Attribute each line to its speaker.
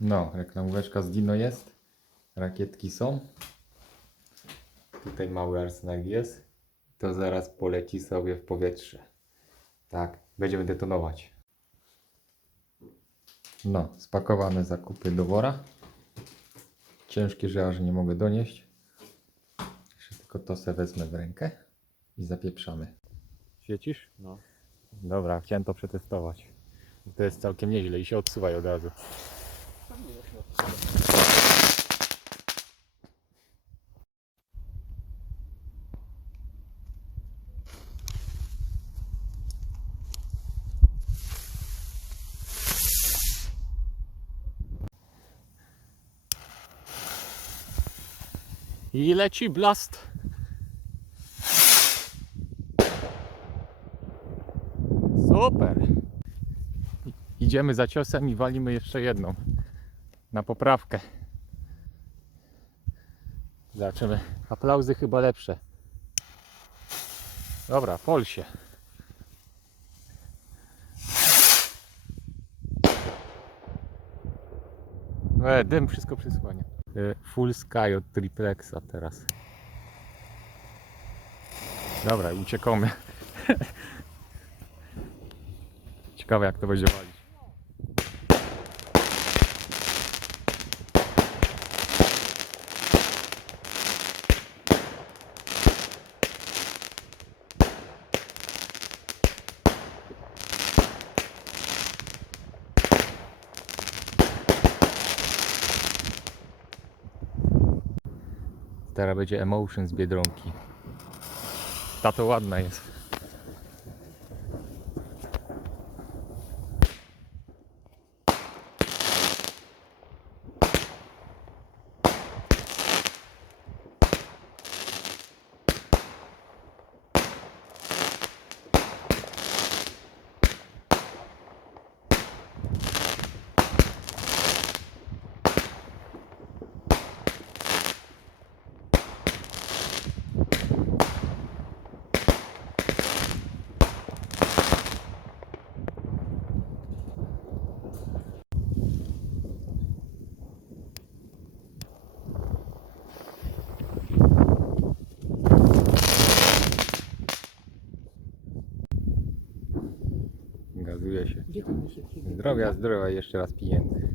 Speaker 1: No, reklamóweczka z Dino jest. Rakietki są. Tutaj mały arsenak jest. To zaraz poleci sobie w powietrze. Tak, będziemy detonować. No, spakowane zakupy do wora. Ciężkie, że aż nie mogę donieść. Jeszcze tylko to se wezmę w rękę i zapieprzamy. Świecisz?
Speaker 2: No.
Speaker 1: Dobra, chciałem to przetestować. To jest całkiem nieźle i się odsuwaj od razu.
Speaker 2: I leci blast.
Speaker 1: Super! Idziemy za ciosem i walimy jeszcze jedną. Na poprawkę. Zobaczymy. Aplauzy chyba lepsze. Dobra, pol się. E, dym wszystko przysłania. E, Full sky od triplexa teraz. Dobra, uciekamy. Ciekawe jak to będzie walić. Teraz będzie Emotion z Biedronki. Ta to ładna jest. Gazuje się. Zdrowia, zdrowia i jeszcze raz pieniędzy.